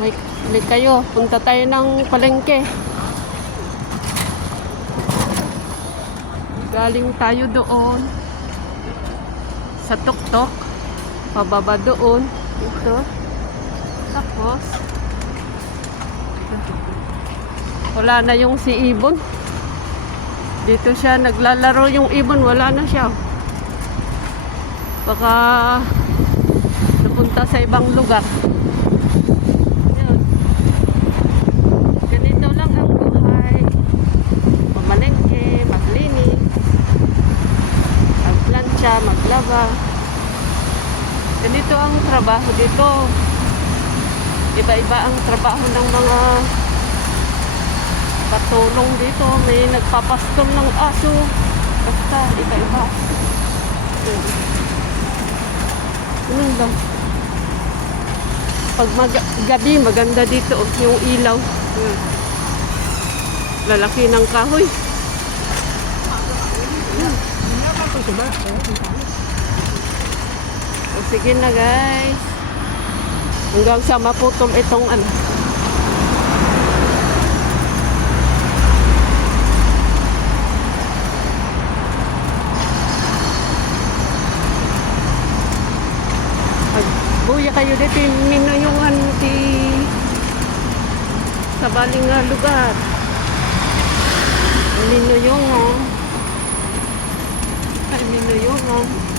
May balik kayo. Punta tayo ng palengke. Galing tayo doon sa tuktok. Pababa doon. Ito. Tapos wala na yung si Ibon. Dito siya naglalaro yung Ibon. Wala na siya. Baka napunta sa ibang lugar. Yun. Ganito lang ang buhay. Mamalengke, maglinis, magplansya, maglaba. Ganito ang trabaho dito. Iba-iba ang trabaho ng mga patulong dito. May nagpapastol ng aso. Basta iba-iba. Ganun lang. Pag gabi, maganda dito yung ilaw. Lalaki ng kahoy. O, sige na guys. Hanggang sa maputol itong ano. Buya kayo dito, minuyungan sa baling lugar. Minuyungan. Ay, minuyungan.